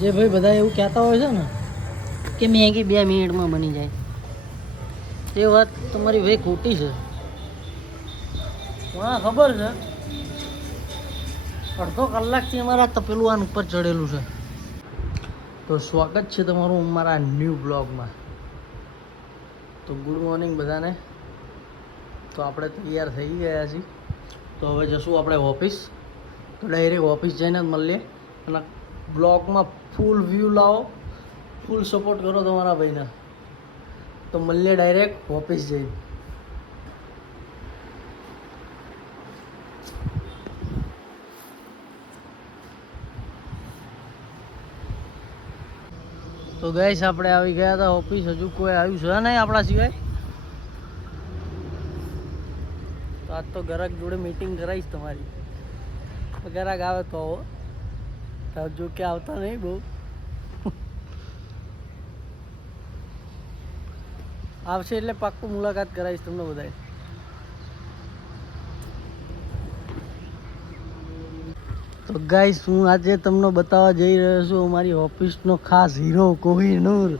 જે ભાઈ બધા એવું કહેતા હોય છે ને કે મેગી 2 મિનિટમાં બની જાય, એ વાત તમારી ભાઈ ખોટી છે. મને ખબર છે અડધો કલાકથી અમારા તપેલું આન ઉપર ચડેલું છે. તો સ્વાગત છે તમારું અમારા ન્યૂ બ્લોગમાં. તો ગુડ મોર્નિંગ બધાને. તો આપણે તૈયાર થઈ ગયા છીએ. તો હવે જશું આપણે ઓફિસ. તો ડાયરેક્ટ ઓફિસ જઈને જ મળીએ અને બ્લોગમાં ફૂલ વ્યૂ લાવો, ફૂલ સપોર્ટ કરો તમારા ભાઈને. તો મળીએ ડાયરેક્ટ ઓફિસ જઈને. તો ગાઈસ આપણે આવી ગયા હતા ઓફિસ. હજુ કોઈ આવ્યું છે નહીં આપણા સિવાય. તો આજ તો ગ્રાહક જોડે મીટિંગ કરાવીશ તમારી. ગ્રાહક આવે તો જો કે આવતા નહીં બહુ. આવશે એટલે પાક્કું મુલાકાત કરાવીશ તમને બધાએ. તો ગાઈસ હું આજે તમને બતાવવા જઈ રહ્યો છું અમારી ઓફિસનો ખાસ હીરો કોહિનૂર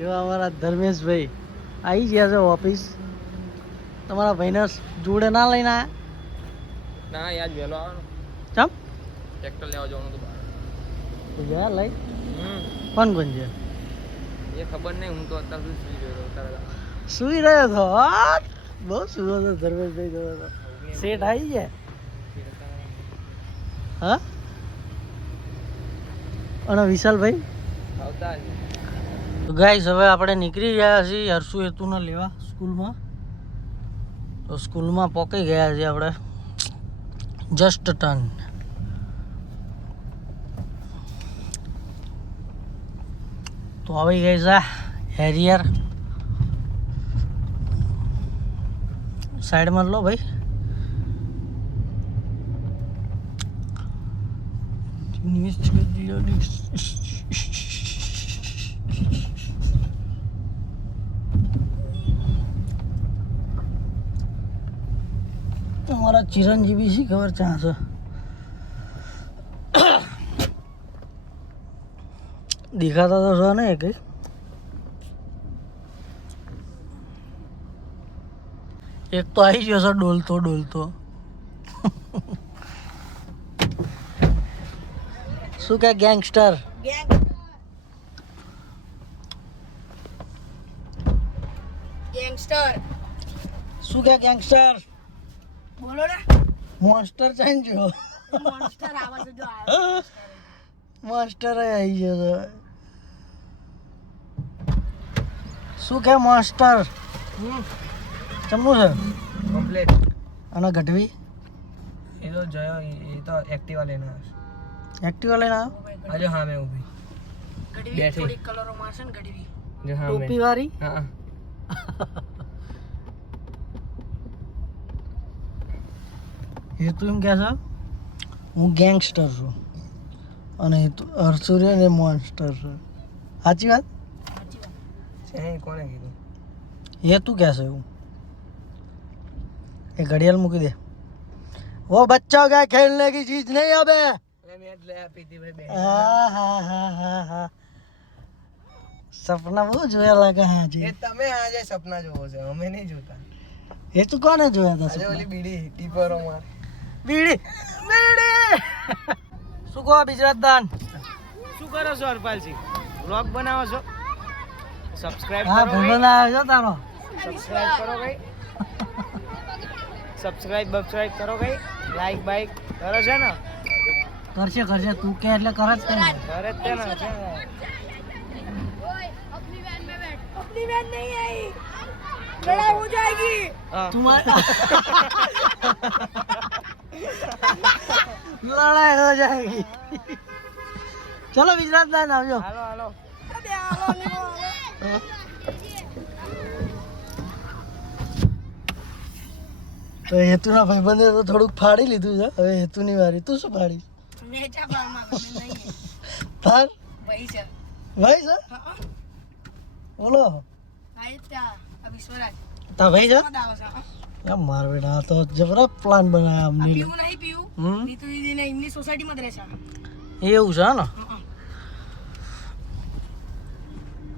એવા અમારા ધર્મેશભાઈ આવી ગયા છે ઓફિસ. તમારા ભાઈને જોડે ના લઈને આવ્યા? ના યાર વહેલો આવવાનો. ચમ ટ્રેક્ટર લેવા જવાનું તો બહાર. તો ગયા લઈ. કોણ કોણ છે એ ખબર નહીં, હું તો અત્યાર સુધી સુઈ સુઈ રહ્યો રહ્યો હતો. બહુ સુરો હતો ધર્મેશભાઈ. જોયો હતો સેઠ આવી ગયા. હા અને વિશાલભાઈ આવતા તો ગાઈસ હવે આપણે નીકળી ગયા છીએ હર્ષુ હેતુને લેવા સ્કૂલમાં. તો સ્કૂલમાં પહોંચી ગયા છીએ આપણે. Just turn. તો આવી ગઈ છે હેરિયર. સાઈડમાં લો ભાઈ. અમારા ચિરંજીવી શી ખબર ચા છે. દેખાતા તો છે ને કઈ. એક તો આવી ગયો છે ડોલતો ડોલતો. શું કે ગેંગસ્ટર? ગેંગસ્ટર શું કે ગેંગસ્ટર? બોલો ને. મોન્સ્ટર ચાઈ ગયો. મોન્સ્ટર આવે છે જો આવ્યો. મોન્સ્ટર આવી ગયો છે. શું કે મોન્સ્ટર? ચમનું છે કમ્પ્લીટ. અને ગઢવી એ તો જયો, એ તો એક્ટિવા લઈને આવ્યો. એક્ટિવા લઈને આવ્યો. આજે હા મેં ઊભી ગઢવી બેઠી. થોડી કલરો મારશે ને ગઢવી. જો હા ટોપી વાળી. હા એ તું એમ કહે છે હું ગેંગસ્ટર છું અને એ તું હર્ષુરિયન એ મોન્સ્ટર છે. સાચી વાત? સાચી વાત. છે કોને કીધું? એ તું કહેશે એવું? એ ઘડિયાળ મૂકી દે. वो बच्चों का खेलने की चीज नहीं अबे. મેં જ લઈ આપી હતી ભાઈ. હા હા હા હા હા. સપના બહુ જોયા લાગે હા એ જી. તમે આજે સપના જોવો છે, અમે નહીં જોતા. એ તું કોને જોયા હતા આજે ઓલી સપના? બીડી ટીપરો માં. બીડી બીડી. શું કહો ગુજરાત દાન? શું કરો છો હરપાલજી? વ્લોગ બનાવો છો? સબસ્ક્રાઇબ હા કરો ભંડો ના આવ્યો તારો. સબસ્ક્રાઇબ કરો ભાઈ. સબસ્ક્રાઇબ કરો ભાઈ. લાઈક બાઈક કરો છે ને? કરશે કરશે તું કે એટલે કરે જ તે ને. કરે જ તે ને છે ને? अपनी वैन नहीं आई, लड़ाई हो जाएगी. હા. तुम्हारा लड़ाई हो जाएगी. चलो गुजरात लाइन आवજો. હાલો હાલો. अबे आलो नहीं आलो. તો હેતુના ભાઈબંધે તો થોડુંક ફાડી લીધું છે. હવે હેતુની વારી. તું શું ફાડી? मैं क्या फार्मा करने नहीं है. તાર वही से. ભાઈ છે? हाँ. બોલો आई क्या अभी स्वराज. તા ભાઈ છે? मत आओ सा. યાર માર બેટા આ તો જબરા પ્લાન બનાવ્યા અમને. पीऊ नहीं पीऊ. હમ नीतू दीदी ने इमली सोसाइटी में रहशा. એવું છે ને? हाँ.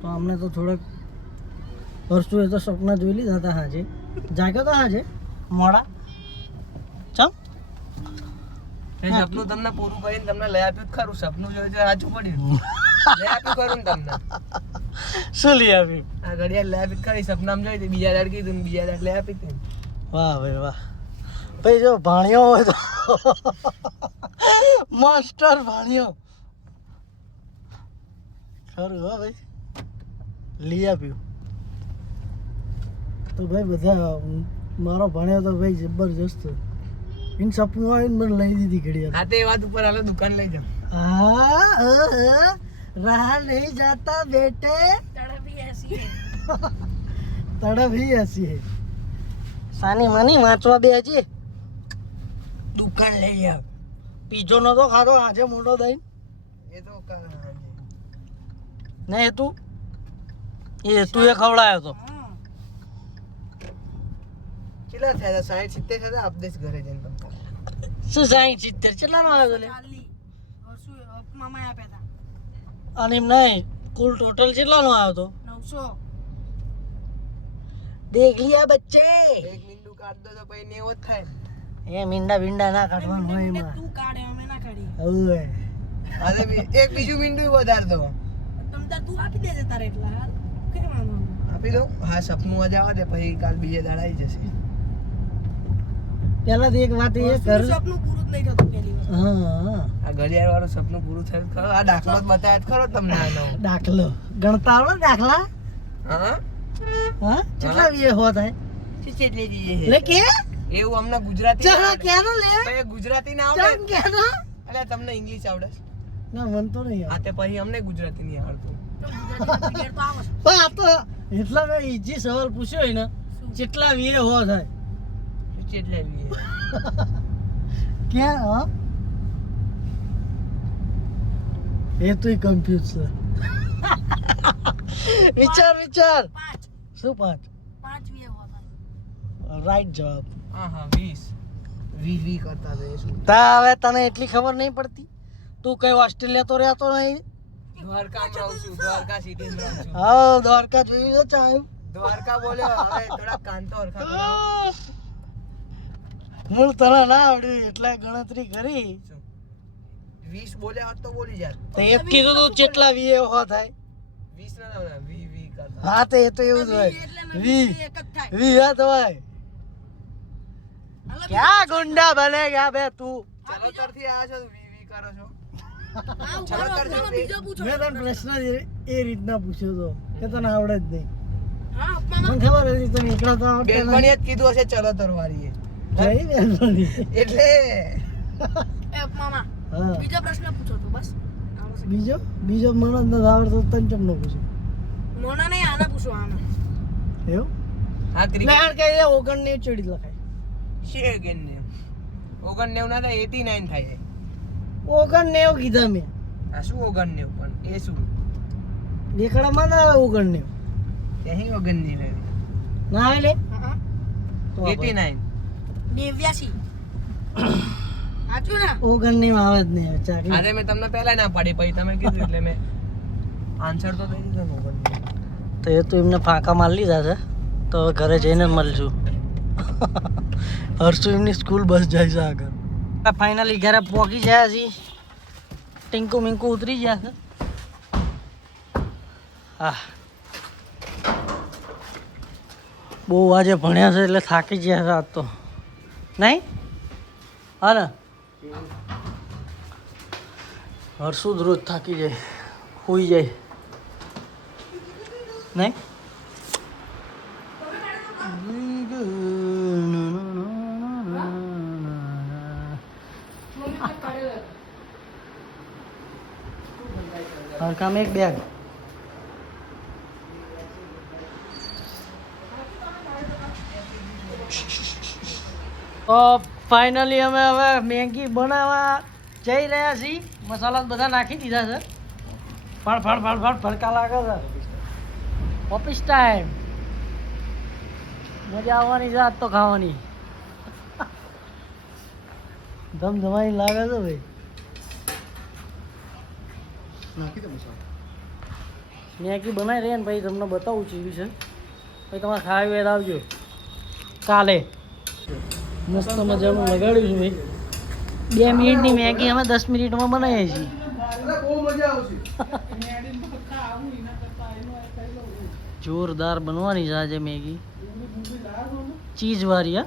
તો અમને તો થોડાક વર્ષો એ તો સપના જોઈ લીધા હતા હાજે જાગ્યો તો હાજે મોડા ચમ સપનું તમને પૂરું કરીને તમને લઈ આપ્યું ખરું સપનું જોયું તો સાચું પડ્યું લઈ આપ્યું ખરું ને તમને શું લઈ આવ્યું આ ઘડિયાળ લઈ આપી ખરી સપનામાં જોઈ હતી બીજા દાડ કીધું ને બીજા દાડ લઈ આપી હતી વાહ ભાઈ વાહ ભાઈ જો ભાણિયો હોય તો માસ્ટર ભાણિયો ખરું હો ભાઈ લઈ આપ્યું તો ભાઈ બધા મારો ભણ્યો તો ભાઈ જબરજસ્ત ઇન સપનું આવીને મને લઈ દીધી ઘડિયાળ હા તે વાત ઉપર હાલો દુકાન લઈ જાઓ रहा नहीं जाता बेटे तड़प ही ऐसी है तड़प ही ऐसी है સાની માની વાંચવા બે હજી દુકાન લઈ આવ પીજો નતો ખાધો આજે મોટો દઈ એ તો ને તું એ ખવડાયો તો કેટલા થયા હતા 60 70 થયા હતા આપદેશ ઘરે જઈને તમે શું 60 70 કેટલાનો આવ્યો તો લે खाली और सु मामा आप्या था અને એમ નહીં કુલ ટોટલ કેટલાનો આવ્યો તો 900 દેખ લિયા બચ્ચે એક મીંડું કાઢ દો તો પછી નેવો જ થાય એ મીંડા ભીંડા ના કાઢવાનું હોય એમાં तू काढ़े અમે ના કાઢી હવે અરે એક બીજું મીંડું વધાર દો તમ તાર તું આપી દેજે તારે એટલા હાલ કે વાંધો આપી દો હા સપનું જ આવવા દે પછી કાલ બીજે દાડ આવી જશે પેલા તો એક વાત એ કર સપનું પૂરું જ નહીં થતું પહેલી વાર હા આ ઘડિયાળ વાળું સપનું પૂરું થયું ખરો આ દાખલો જ બતાવ્યા જ ખરો તમને આનો દાખલો ગણતા આવડે દાખલા હા હા કેટલા વીએ હો થાય કેટલી જઈએ લે કે એવું અમને ગુજરાતી ચાલો કેનો લે પછી ગુજરાતી ના ચમ આવડે કેનો એટલે તમને ઇંગ્લિશ આવડે ના મન તો નહીં હા તે પછી અમને ગુજરાતી નહીં આવડતું તો ગુજરાતી પીરિયડ તો આવશે પણ આ તો એટલા મેં ઈજી સવાલ પૂછ્યો હોય ને કેટલા વીએ હો થાય કેટલા લઈએ ક્યાં હા એ તો કન્ફ્યુઝ છે વિચાર 5 શું 5 વીએ હોતા રાઈટ જવાબ હા હા 20 વી કરતા હતા એ શું તા હવે તને એટલી ખબર નહીં પડતી તું કઈ ઓસ્ટ્રેલિયા તો રહેતો નહીં દ્વારકામાં રહું છું દ્વારકા સિટીમાં રહું છું હા દ્વારકા જોયું છે ચાયું દ્વારકા બોલ્યો હવે થોડા કાંતો હરખા કરાવો મૂળ તને ના આવડ્યું એટલે ગણતરી કરી 20 બોલ્યા હોત તો બોલી જાત તો એક કીધું તું કેટલા વીએ હો થાય 20 ના ના વી કરતા હા તો એ તો એવું જ હોય વી એક જ થાય વી હા તો હોય ક્યાં ગુંડા બનેગા બે તું ચલો તરથી આયા છો વી કરો છો આ ચલો ઉભા તરથી રહો, બીજો પૂછો મેં તને પ્રશ્ન એ રીતના પૂછ્યો તો કે તને આવડે જ નહીં હા અપમાન મને ખબર હતી તને એકલા તો આવડે બેનપણીએ જ કીધું હશે ચલો તરવારીએ જઈ બેનપણી એટલે એ મામા હા બીજો પ્રશ્ન પૂછો તો બસ આવડશે. બીજો મને નથી આવડતો તને ચમ ન પૂછું મોના નહીં આના પૂછો આના એવું હા ક્રિકેટ લેણ કે 19 ચડી લખાય છે કે ને 99 ના થાય 89 થાય 19 કીધા મેં આ શું 99 પણ એ શું દેખડામાં ના 19 અહીં 99 લે ના એટલે હા તો આપણે 89 89 સાચું ને 19 આવે જ નહીં ચાકી અરે મેં તમને પહેલા ના પાડી પછી તમે કીધું એટલે મેં આન્સર તો દઈ દીધો ને તો એ તો એમને ફાંકા મારી લીધા છે તો હવે ઘરે જઈને મળશું હર્ષુ એમની સ્કૂલ બસ જાય છે આગળ ફાઇનલી ઘરે પહોંચી ગયા છીએ ટિંકુ મિંકુ ઉતરી ગયા છે હા બહુ આજે ભણ્યા છે એટલે થાકી ગયા છે આજ તો નહીં હા ને હર્ષુ જ રોજ થાકી જાય સુઈ જાય નહીં હરકામ એક બેગ તો ફાઇનલી અમે હવે મેગી બનાવવા જઈ રહ્યા છીએ મસાલા બધા નાખી દીધા છે ફળ ભડકા લાગે છે ઓફિસ ટાઈમ મજા આવવાની છે આજ તો ખાવાની ધમધમાઈ લાગે છે ભાઈ નાખી દે મસાલા મેગી બનાવી રહી ને ભાઈ તમને બતાવું છું એવી છે ભાઈ તમારે ખાવી હોય તો આવજો કાલે મસ્ત મજાનું લગાડ્યું છું ભાઈ 2 મિનિટની મેગી અમે 10 મિનિટમાં બનાવીએ છીએ જોરદાર બનવાની છે આજે મેગી ચીઝ વાળી હા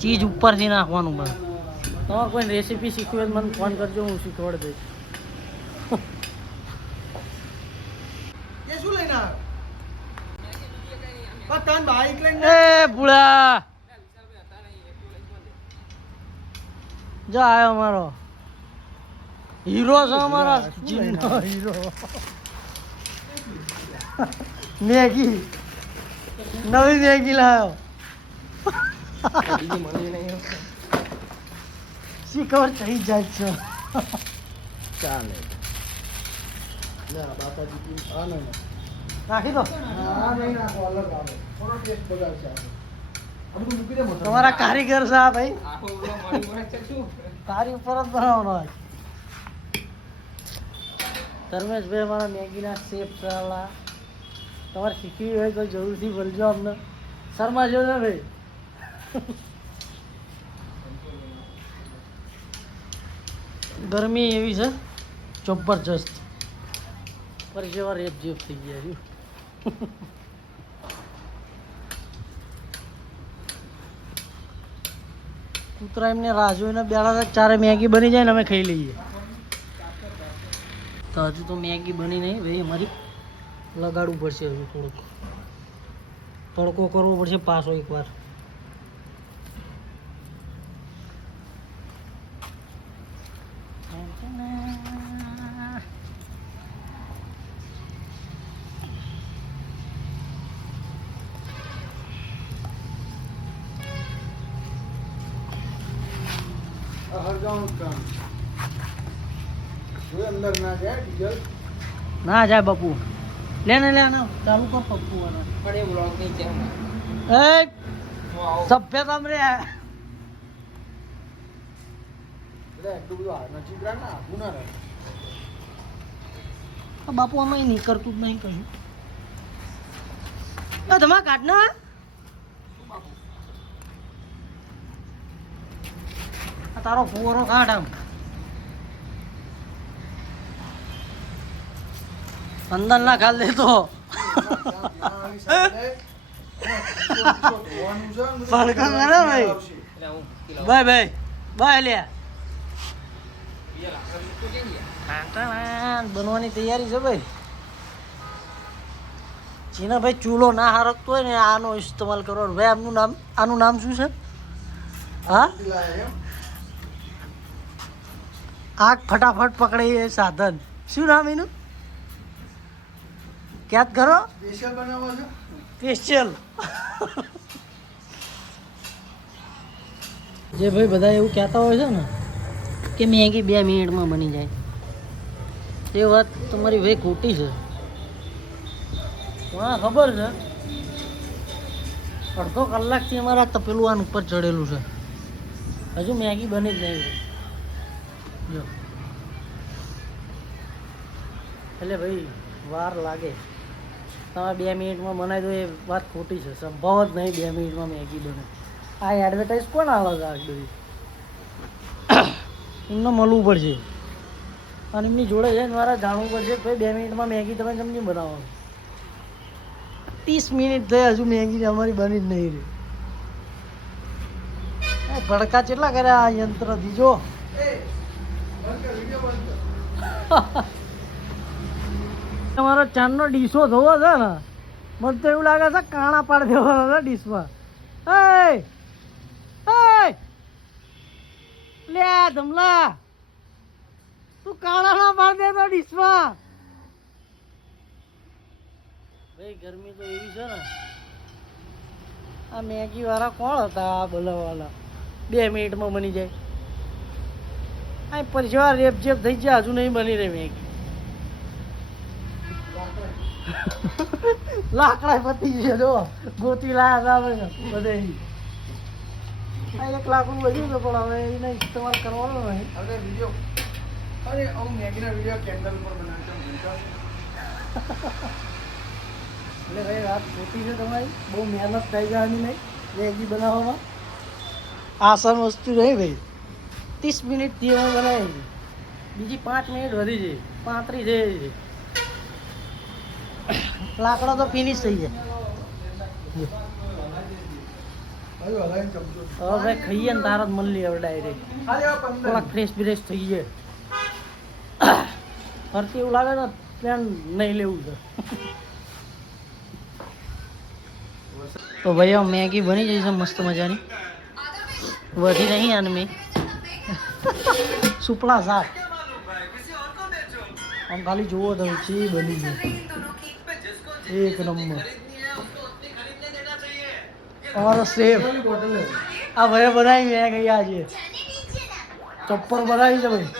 ચીઝ ઉપરથી નાખવાનું બસ તમારે કોઈ રેસીપી શીખવી હોય તો મને ફોન કરજો હું શીખવાડી દઈશ એ ભૂળા જો આયો અમારો હીરો છે અમારા જીમનો હીરો મેગી નવી મેગી લાવ્યો શી ખબર થઈ જાય છે ચાલે નાખી દો તમારા કારીગર છે આ ભાઈ તારી ઉપર જ બનાવવાનો હોય ધર્મેશભાઈ અમારા મેગીના શેફ છે તમારે શીખવી હોય તો જરૂરથી બોલજો અમને શર્મા જો ને ભાઈ ગરમી એવી છે જબરજસ્ત પર જેવા રેપ જેપ થઈ ગયા છે કૂતરા એમને રાહ જોઈને બેઠા ચારે મેગી બની જાય ને અમે ખાઈ લઈએ તો હજુ તો મેગી બની નહીં ભાઈ અમારી લગાડવું પડશે હજુ થોડુંક તડકો કરવો પડશે પાછો એકવાર ના જાય બાપુ લે ને ચાલુ કર પપ્પુ સભ્ય તમને બાપુ અમે નહીં કરતું જ નહીં કહ્યું તમારા કાઢના તારો ફુવારો કાઢ આમ અંદર ના ખાલ દેતો પડકા કરે ભાઈ બાય બાય બાય લે બનવાની તૈયારી છે ભાઈ જીના ભાઈ ચૂલો ના હારકતો હોય ને આનો ઇસ્તેમાલ કરવાનો ભાઈ આનું નામ શું છે હા આગ ફટાફટ પકડે એ સાધન શું નામ એનું ક્યાં કરો સ્પેશિયલ બનાવો છો સ્પેશિયલ જે ભાઈ બધા એવું કહેતા હોય છે ને કે મેગી 2 મિનિટમાં બની જાય એ વાત તમારી ભાઈ ખોટી છે હા ખબર છે અડધો કલાકથી અમારા તપેલું આન ઉપર ચડેલું છે હજુ મેગી બની જ નહીં જો એટલે ભાઈ વાર લાગે તમે 2 મિનિટમાં બનાવી દો એ વાત ખોટી છે સંભવ જ નહીં 2 મિનિટમાં મેગી બને આ એડવર્ટાઈઝ કોણ આવે છે આ બધી એમને મળવું પડશે અને એમની જોડે જઈને મારે જાણવું પડશે કે ભાઈ 2 મિનિટમાં મેગી તમે સમજી બનાવો 30 મિનિટ થઈ હજુ મેગી અમારી બની જ નહીં રહી ભડકા કેટલા કર્યા આ યંત્રથી જો તમારો ચાંદનો ડીશો ધોવો છે ને મને તો એવું લાગે છે કાણા પાડી દેવાનો છે ડીશમાં લે ધમલા તું કાણા ના પાડી દેતો ડીશમાં ભાઈ ગરમી તો એવી છે ને આ મેગી વાળા કોણ હતા આ બોલાવાળા 2 મિનિટમાં બની જાય આ પરસેવા રેપ જેપ થઈ જાય હજુ નહીં બની રહી મેગી લાકડા પતી છે જો ગોતી લાયા હતા બધે આ 1 લાખ નું બધું છે પણ હવે એને ઇસ્તેમાલ કરવાનો નહીં અરે હું મેગીના વિડીયો કેન્ડલ પર બનાવતો એટલે ભાઈ વાત ખોટી છે તમારી, બહુ મહેનત થઈ જવાની નહીં મેગી બનાવવામાં. આસાન વસ્તુ નહીં ભાઈ. 30 મિનિટથી હું બનાવી છે, બીજી 5 મિનિટ વધી છે, 35 થઈ છે. લાકડા તો ફિનિશ થઈ જાય. હવે ભાઈ ખાઈએ ને તારા જ મળી હવે ડાયરેક્ટ થોડાક ફ્રેશ બ્રેશ થઈ જાય. ફરતી એવું લાગે ને પ્લાન નહીં લેવું છે. તો ભાઈ મેગી બની જઈ છે મસ્ત મજાની, વધી નહીં આને મેં સુપડા શાક આમ ખાલી જુઓ તમે ચી બની છે એક નંબર. અમારો સેફ આ ભાઈ બનાવી મેં ગઈ આજે ચપ્પર બનાવી છે ભાઈ.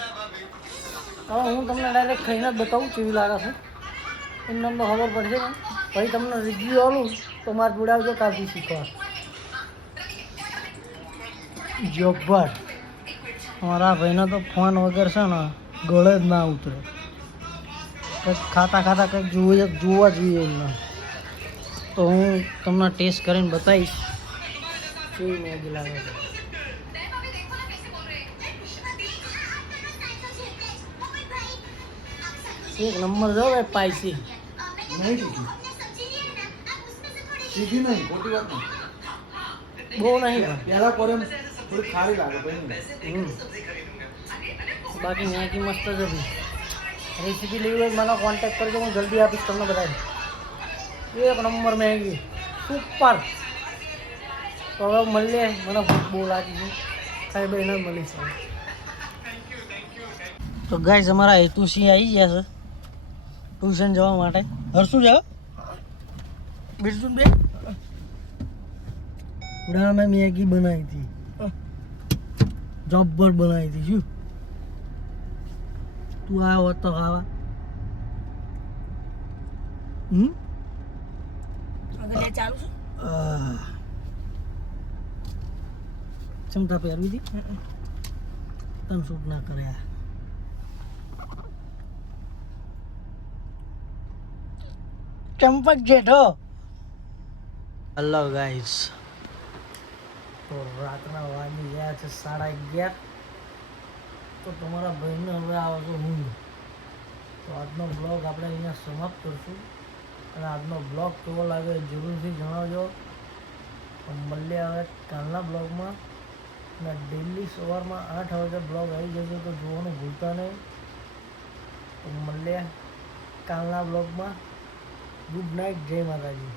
હવે હું તમને ડાયરેક્ટ ખાઈને જ બતાવું કેવી લાગે છે, એમને તો ખબર પડશે ને ભાઈ. તમને રિવ્યુ આલું તો મારે જોડે આવજો કાલથી શીખવા. જબ્બર. અમારા ભાઈનો તો ફોન વગર છે ને ગળે જ ના ઉતરે, કંઈક ખાતા ખાતા કંઈક જોવા જોઈએ એમને. તો હું તમને ટેસ્ટ કરીને બતાવીશ કેવી મેગી લાગે છે. એક નંબર જો ભાઈ સ્પાઈસી. સીધી નહીં, ખોટી વાત નહીં. બહુ નહીં પહેલા પર એમ થોડી ખારી લાગે પછી બાકી મેગી મસ્ત જ હતી. રેસીપી લેવી હોય મને કોન્ટેક્ટ કરજો, હું જલ્દી આપીશ તમને બધાને. એક નંબર મેગી સુપર. તો હવે મળીએ, મને ભૂખ બહુ લાગી છે, ખાઈ ભાઈ ન મળીશ. તો ગાઈસ અમારા હેતુસિંહ આવી ગયા છે ટ્યુશન જવા માટે. હરશું જાવ બિરજુન બે ઉડા મેં મેગી બનાવી હતી, જબ્બર બનાવી હતી. શું તું આવ્યો હોત તો ખાવા? ચાલુ છે ચમતા પહેરવી હતી તને શૂટ ના કર્યા. ચંપક જેઠો. હેલો ગાઈસ, તો રાતના વાગી ગયા છે 11:30. તો તમારા ભાઈને હવે આવે છે ઊંઘ. તો આજનો બ્લોગ આપણે અહીંયા સમાપ્ત કરશું. અને આજનો બ્લોગ કેવો લાગે જરૂરથી જણાવજો. મળીએ હવે કાલના બ્લોગમાં. અને ડેલી સવારમાં 8 વાગે બ્લોગ આવી જશે, તો જોવાનું ભૂલતા નહીં. તો મળીએ કાલના બ્લોગમાં. ગુડ નાઇટ, જય માતાજી.